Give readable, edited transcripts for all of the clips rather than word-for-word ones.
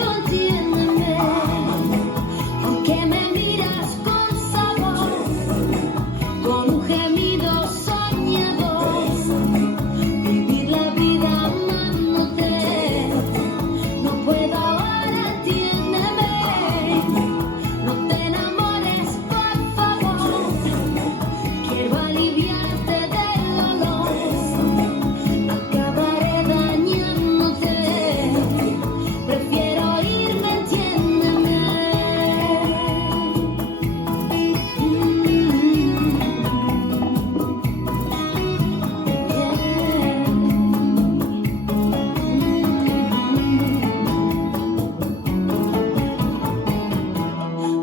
puedo, entiéndeme, porque me miras con sabor, con un gemido soñador, vivir la vida amándote. No puedo ahora, entiéndeme, no te enamores, por favor, quiero aliviarte del dolor, acabaré dañándote, prefiero irme, entiéndeme.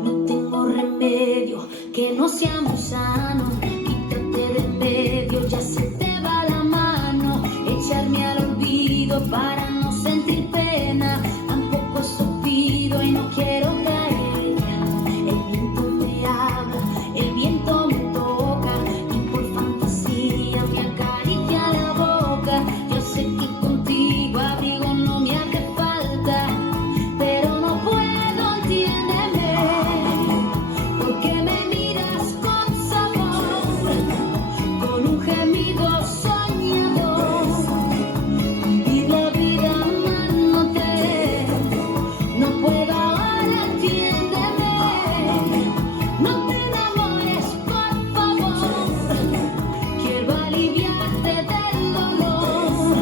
No tengo remedio que no sea muy sano, quítate de en medio, ya se te va la mano, echarme al olvido para no sentir pena, tampoco supido y no quiero caer. El viento me habla, el viento me toca y por fantasía me acaricia la boca. Yo sé que contigo abrigo no me hace falta, pero no puedo, entiéndeme, porque me miras con sabor, con un gemido soñador, vivir la vida amándote. No puedo ahora, entiéndeme, no te enamores, por favor, quiero aliviarte del dolor,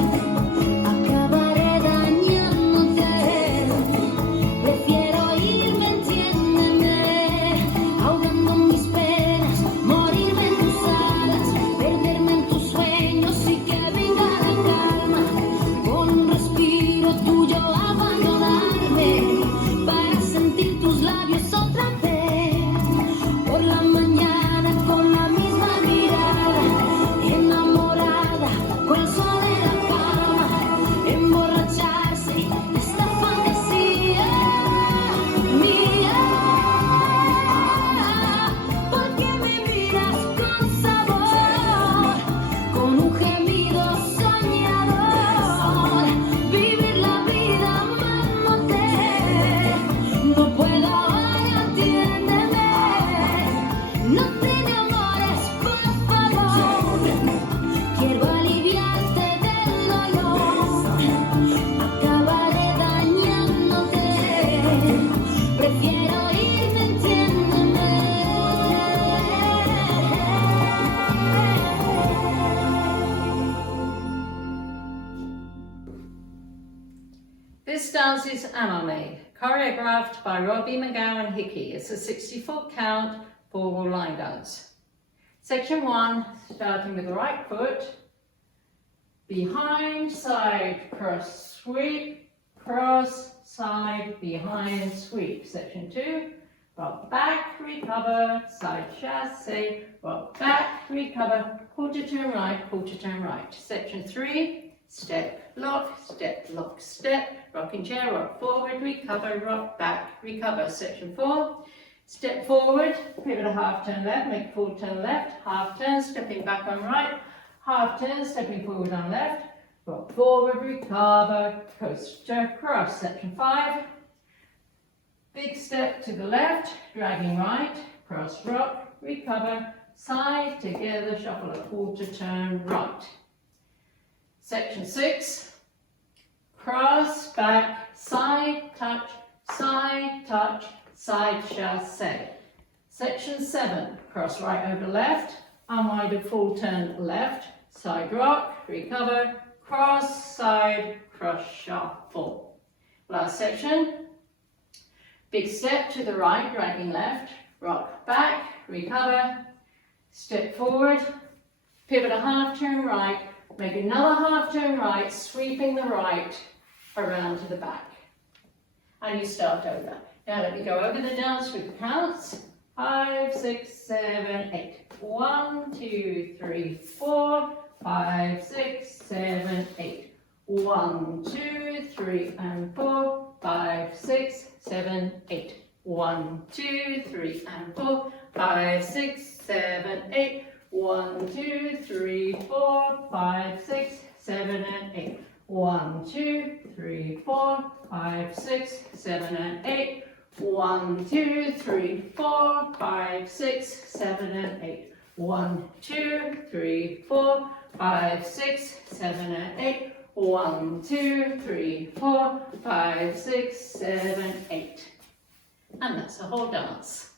acabaré dañándote, prefiero irme, entiéndeme, ahogando mis penas, morirme en tus alas, perderme en tus sueños y que venga la calma, con un respiro tuyo abandonarme, para sentir tus labios otra vez, por la mañana con la misma mirada, enamorada con el sol en la cama, emborracharse esta fantasía mía, porque me miras con sabor, con un gemido soñador, vivir la vida amándote. No puedo ahora, entiéndeme, no te enamores, por favor, quiero aliviarte del dolor, acabaré dañándote, prefiero irme, entiéndeme. This dance is Amame, choreographed by Robbie McGowan Hickey. It's a 60-foot count, 4-wall line dance. Section 1, starting with the right foot, behind, side, cross, sweep, cross, side, behind, sweep. Section 2, rock back, recover, side chasse, rock back, recover, quarter turn right. Section 3, step, lock, step, rocking chair, rock forward, recover, rock back, recover. Section 4, step forward, pivot a half turn left, make full turn left, half turn, stepping back on right, half turn, stepping forward on left, rock forward, recover, coaster, cross. Section 5, big step to the left, dragging right, cross, rock, recover, side, together, shuffle a quarter turn right. Section 6, cross, back, side, touch, side chasse. Section 7, cross right over left, unwind a full turn left, side rock, recover, cross, side, cross, shuffle. Last section, big step to the right, dragging left, rock back, recover, step forward, pivot a half turn right, make another half turn right, sweeping the right around to the back. And you start over. Now let me go over the dance with the counts. 5, 6, 7, 8. 1, 2, 3, 4, 5, 6, 7, 8. 1, 2, 3, and 4, 5, 6, 7, 8. 1, 2, 3, and 4, 5, 6, 7, 8. 1, 2, 3, 4, 5, 6, 7, and 8. 1, 2, 3, 4, 5, 6, 7, and 8. 1, 2, 3, 4, 5, 6, 7, and 8. 1, 2, 3, 4, 5, 6, 7, and 8. 1, 2, 3, 4, 5, 6, 7, 8. And that's the whole dance.